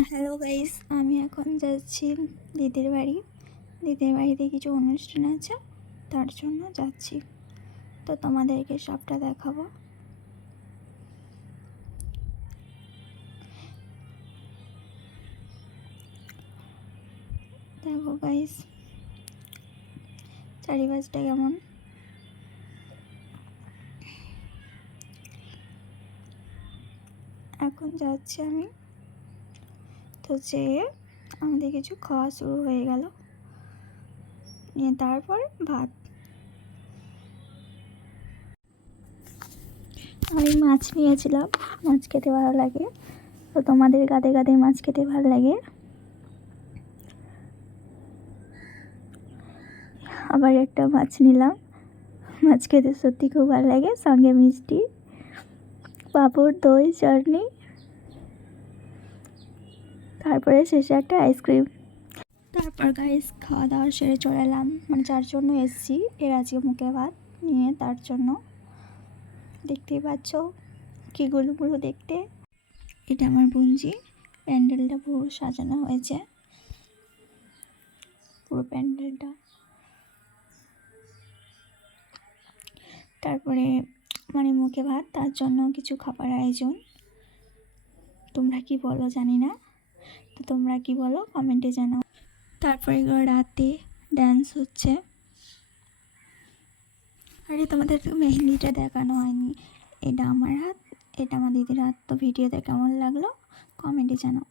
Hello guys, আমি এখন যাচ্ছি দিদির বাড়ি। দিদির বাড়িতে কিছু অনুষ্ঠান আছে, তার জন্য যাচ্ছি। তো তোমাদেরকে সবটা দেখাবো। দেখো গাইস, চারিপাশটা কেমন। এখন যাচ্ছি আমি। তো যেয়ে আমাদের কিছু খাওয়া শুরু হয়ে গেল, নিয়ে তারপর ভাত। আমি মাছ নিয়েছিলাম, মাছ খেতে ভালো লাগে। তো তোমাদের গাদে গাদে মাছ খেতে ভালো লাগে। আবার একটা মাছ নিলাম, মাছ খেতে সত্যি খুব ভালো লাগে। সঙ্গে মিষ্টি, পাঁপড়, দই, চাটনি, তারপরে শেষে একটা আইসক্রিম। তারপর গাইস খাওয়া দাওয়া সেরে চলে এলাম, মানে যার জন্য এসেছি এর আজকে মুখে ভাত নিয়ে। তার জন্য দেখতেই পাচ্ছ কি গুলো দেখতে। এটা আমার বোনজি। প্যান্ডেলটা পুরো সাজানো হয়েছে, পুরো প্যান্ডেলটা। তারপরে মানে মুখে ভাত, তার জন্য কিছু খাবার আয়োজন। তোমরা কি বলো জানি না, তো তোমরা কি বলো কমেন্টে জানাও। তারপরে রাতে ড্যান্স হচ্ছে। আরে তোমাদের তো মেহেন্দিটা দেখানো হয়নি। এটা আমার হাত, এটা আমার দিদির হাত। তো ভিডিওতে কেমন লাগলো কমেন্টে জানাও।